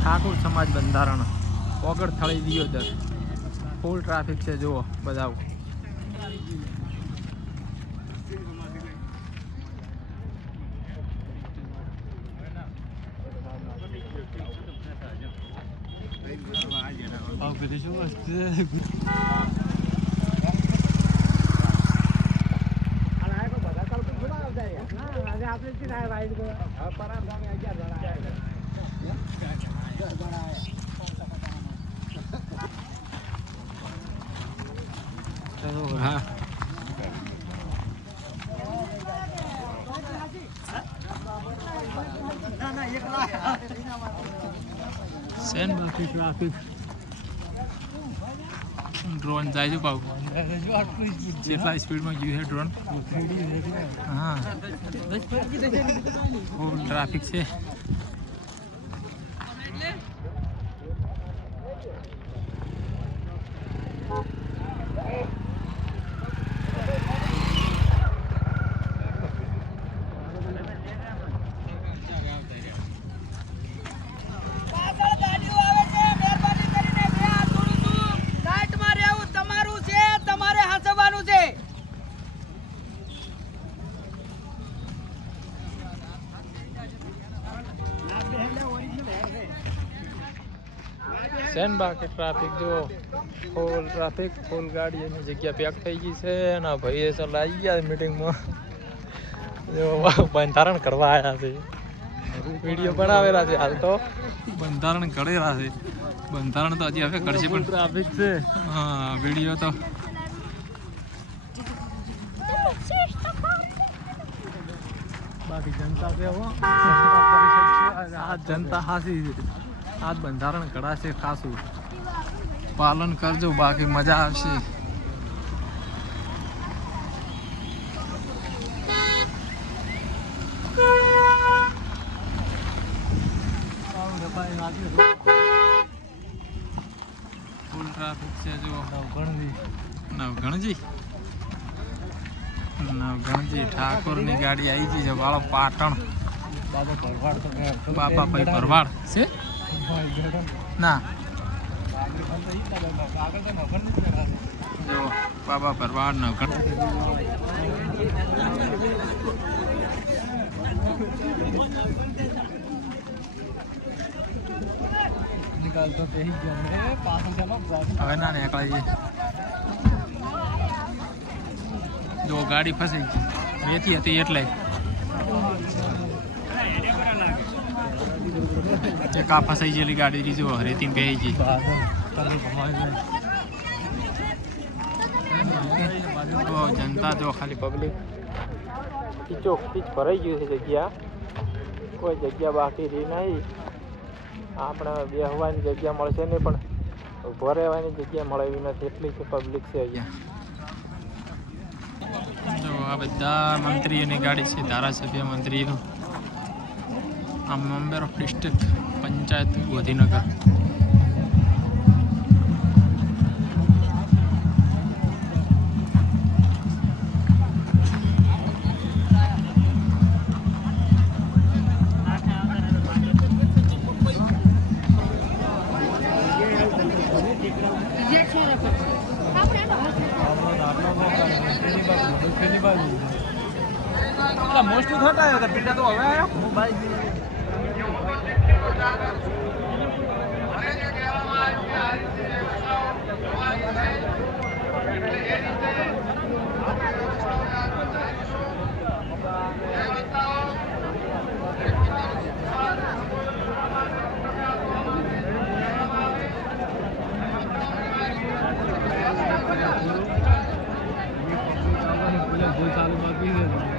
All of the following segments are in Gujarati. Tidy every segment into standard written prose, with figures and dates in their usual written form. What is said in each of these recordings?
ઠાકોર સમાજ બંધારણ ઓગળ થળી દિયોદર ફૂલ ટ્રાફિક છે જુઓ બધા હા સેન બાકી ટ્રાફિક ડ્રોન જાય છે પાઉ કેટલા સ્પીડમાં ગયું છે ડ્રોન હા ફૂલ ટ્રાફિક છે સેન બાકી ટ્રાફિક જો ફૂલ ટ્રાફિક ફૂલ ગાડીઓની જગ્યા પેક થઈ ગઈ છે અને ભાઈ ચાલ આવી ગયા મીટિંગમાં જો બંધારણ કરવા આવ્યા છે વિડીયો બનાવેલા છે હાલ તો બંધારણ કરેલા છે બંધારણ તો હજી હવે કરશે પણ ટ્રાફિક છે હા વિડીયો તો બાકી જનતા છે આ જનતા હાસી છે આજ બંધારણ કરાશે ખાસું પાલન કરજો બાકી મજા આવશે ફૂલ ટ્રાફિક છે જો નવગણજી ઠાકોરની ગાડી આવી ગઈ છે વાળો પાટણ બાપા ભાઈ ભરવાડ છે ના જો બાબા ભરવાડ નવગણ હવે ના નીકળાઈએ જો ગાડી ફસાઈ ગઈ મેથી હતી એટલે એક આ ફસાઈ ગયેલી ગાડી જો રેતી બેહી ગઈ તો જનતા જો ખાલી પબ્લિક ખીચો ખીચ ભરાઈ ગયું છે જગ્યા કોઈ જગ્યા બાકી રહી નહીં આપણે બેસવાની જગ્યા મળશે નહીં પણ ઊભો રહેવાની જગ્યા મળે એવી નથી એટલી કે પબ્લિક છે અહીંયા જો આ બધા મંત્રીઓની ગાડી છે ધારાસભ્ય મંત્રીનું આ member of district panchayat Gandhinagar mostly થતા હતા પીટા તો હવે આવ્યો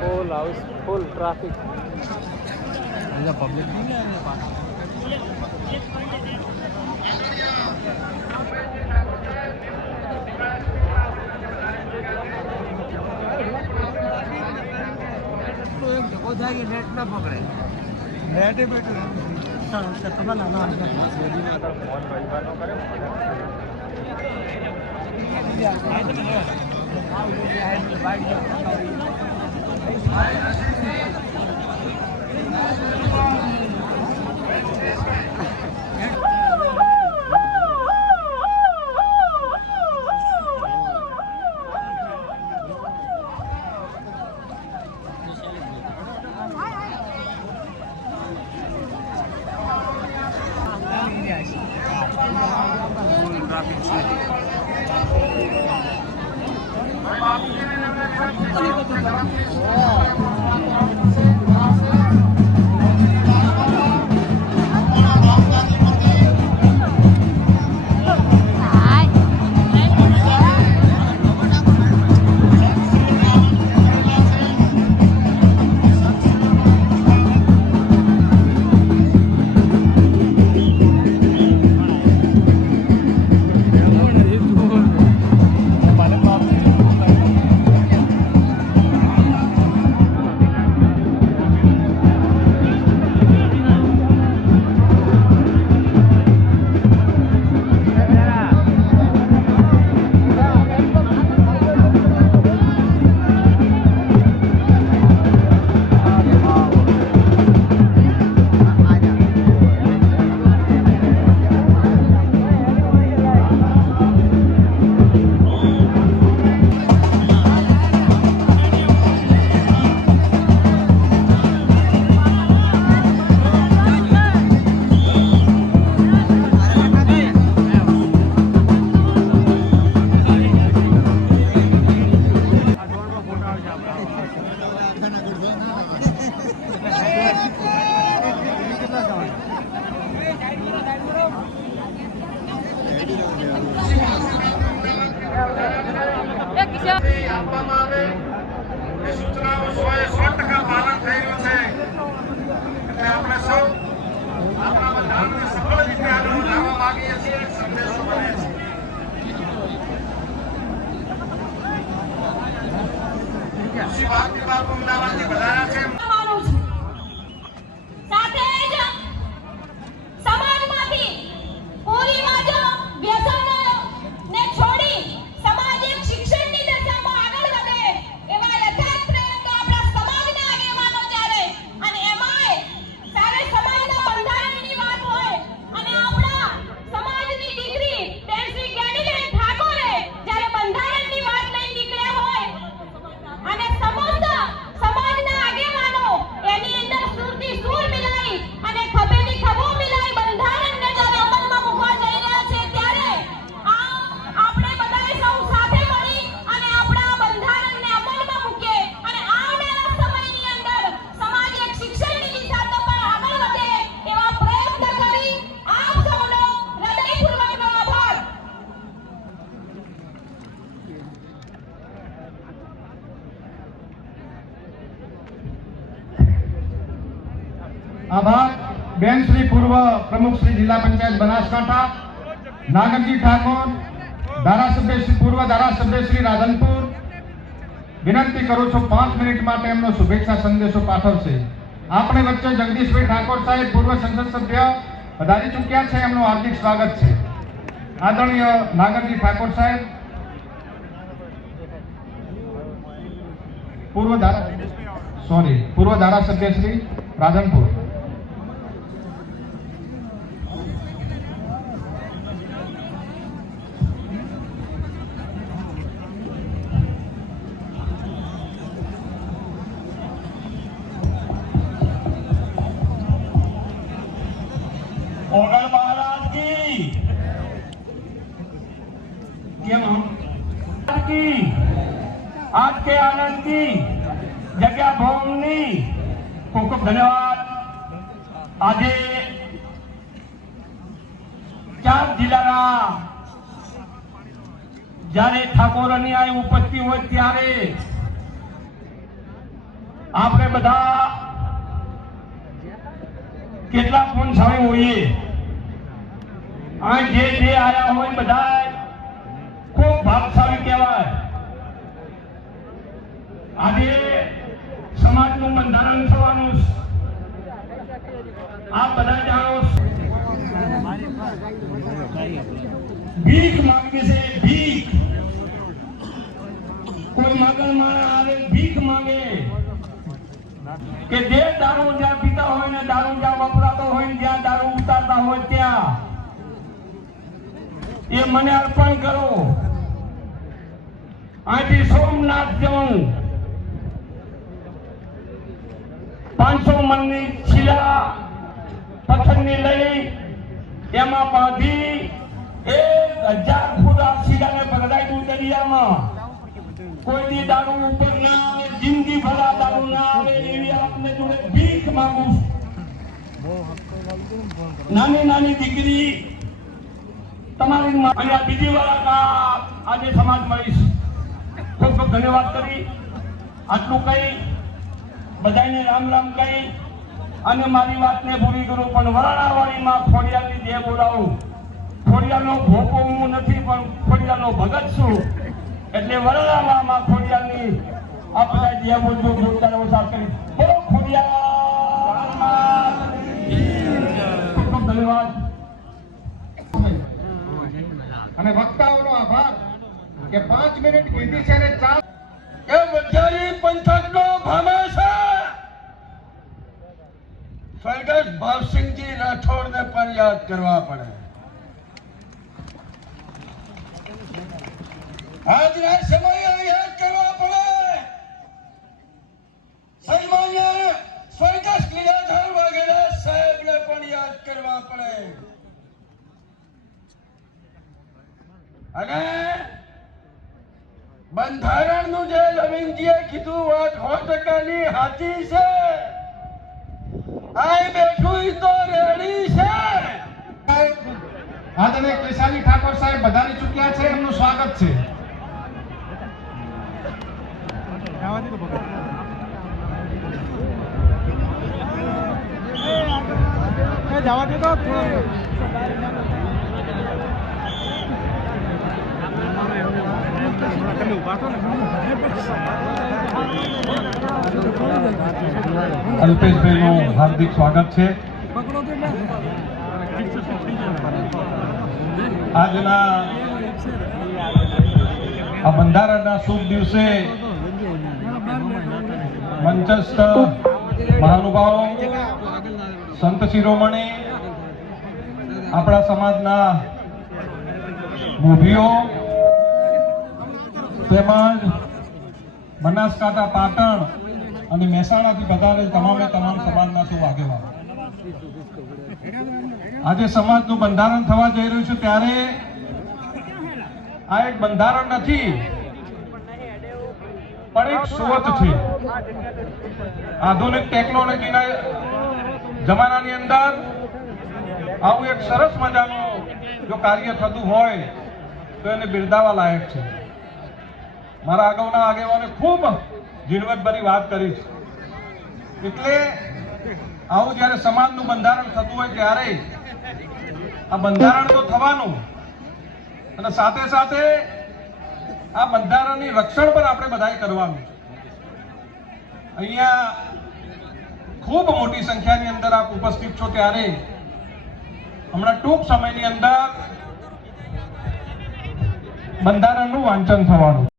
full house full traffic public net ना पकड़े नेट बैठे खबर ना આપવામાં આવે એ સૂચનાઓ 100% પાલન થઈ રહ્યું છે એટલે આપણે સૌ આપણા બંધારણને સફળ રીતે આગળ વધારવા માંગીએ છીએ એક સંદેશો બને છે શ્રી ભારતી બાપુ અમદાવાદથી વધાર્યા છે આભાર બેન શ્રી પૂર્વ પ્રમુખ શ્રી જિલ્લા પંચાયત બનાસકાંઠા નાગરજી ઠાકોર ધારાસભ્ય શ્રી પૂર્વ ધારાસભ્ય શ્રી રાધનપુર વિનંતી કરું છું 5 મિનિટ માટે એમનો શુભેચ્છા સંદેશો પાઠવશે આપણે વચ્ચે જગદીશભાઈ ઠાકોર સાહેબ પૂર્વ સંસદ સભ્ય પધારી ચૂક્યા છે એમનું હાર્દિક સ્વાગત છે આદરણીય નાગરજી ઠાકોર સાહેબ પૂર્વ ધારાસભ્ય શ્રી રાધનપુર ओगल महाराज की आज के आनंद की जगह भूमि खूब खूब धन्यवाद आज 4 जिल्लाना જ્યારે ઠાકોરની આ ઉપસ્થિત હોય ત્યારે આપણે બધા કેટલા પુણ્યશાળી હોઈએ આ જે આયા હોય બધા ખૂબ ભાગશાળી કહેવાય આજે સમાજનું બંધારણ થવાનું આ બધા જાણો ભીખ માંગવી છે ભીખ કોઈ માગણ માણા આવે ભીખ માંગે કે જે દારૂ જ્યાં પીતા હોય ને દારૂ જ્યાં વપરાતો હોય ને જ્યાં દારૂ ઉતારતા હોય ત્યાં એ મને અર્પણ કરો અહીંથી સોમનાથ જવું 500 મણની શિલા પથ્થરની લઈ એમાં બાંધી એક 1000 ફૂટા સીડાને પકડાયું દરિયામાં. કોઈ દી દારૂ ઉપર ના આવે, જિંદગી ભરા દારૂ ના આવે એવી આપને જોડે ભીખ માંગુ છું. નાની નાની દીકરી તમારી અને આ બીજી વાર આજે સમાજ મળીશ. ખૂબ ખૂબ ધન્યવાદ કરી આટલું કહી બધાને રામ રામ કહી અને મારી વાતને પૂરી કરું. પણ વરાણાવાડીમાં ખોડિયારની જે બોલાવું, ખોડિયાનો ભોકો હું નથી પણ ખોડિયાનો ભગત છું. એટલે વરાણામાં ખોડિયારની આ બધા જે બોલજો બોલતા ઓછા કરી બોલો ખોડિયાર. ખૂબ ખૂબ ધન્યવાદ. અને વક્તાઓનો આભાર કે 5 મિનિટ કીધી છે અને 4 એ વઢિયારી પંથકનો ભામે છે. સ્વર્ગસ્થ ભાવસિંહજી રાઠોડને પણ યાદ કરવા પડે. આજના સમયે યાદ કરવા પડે. સન્માન્ય સ્વર્ગસ્થ લીલાધર વાઘેલા સાહેબને પણ યાદ કરવા પડે. અને બંધારણનું જે લવિંગજીએ કીધું વાત 100% સાચી છે. આય બેઠું તો રેડી છે. આદરણીય કેશાલી ઠાકોર સાહેબ બધાની ચૂક્યા છે, એમનું સ્વાગત છે. જવા દે તો અલ્પેશભાઈનું હાર્દિક સ્વાગત છે. આજના આ બંધારણના શુભ દિવસે મંચસ્થ મહાનુભાવો, સંત શિરોમણી, આપણા સમાજના મોભીઓ તેમજ બનાસકાંઠા, પાટણ અને મહેસાણાથી પધારેલ તમામે તમામ સમાજના સૌ આગેવાનો, આજે સમાજનું બંધારણ થવા જઈ રહ્યું છે ત્યારે આ એક બંધારણ નથી પણ એક સોચ છે. આધુનિક ટેકનોલોજીના જમાનાની અંદર આવું એક સરસ મજાનું જો કાર્ય થતું હોય તો એને બિરદાવવા લાયક છે. મારા અગાઉના આગેવાને ખૂબ ઝીણવટભરી વાત કરી છે. એટલે આવું જ્યારે સમાજનું બંધારણ થતું હોય ત્યારે આ બંધારણ તો થવાનું અને સાથે સાથે આ બંધારણની રક્ષણ પણ આપણે બધાએ કરવાનું છે. અહીંયા ખૂબ મોટી સંખ્યાની અંદર આપ ઉપસ્થિત છો ત્યારે હમણાં ટૂંક સમયની અંદર બંધારણનું વાંચન થવાનું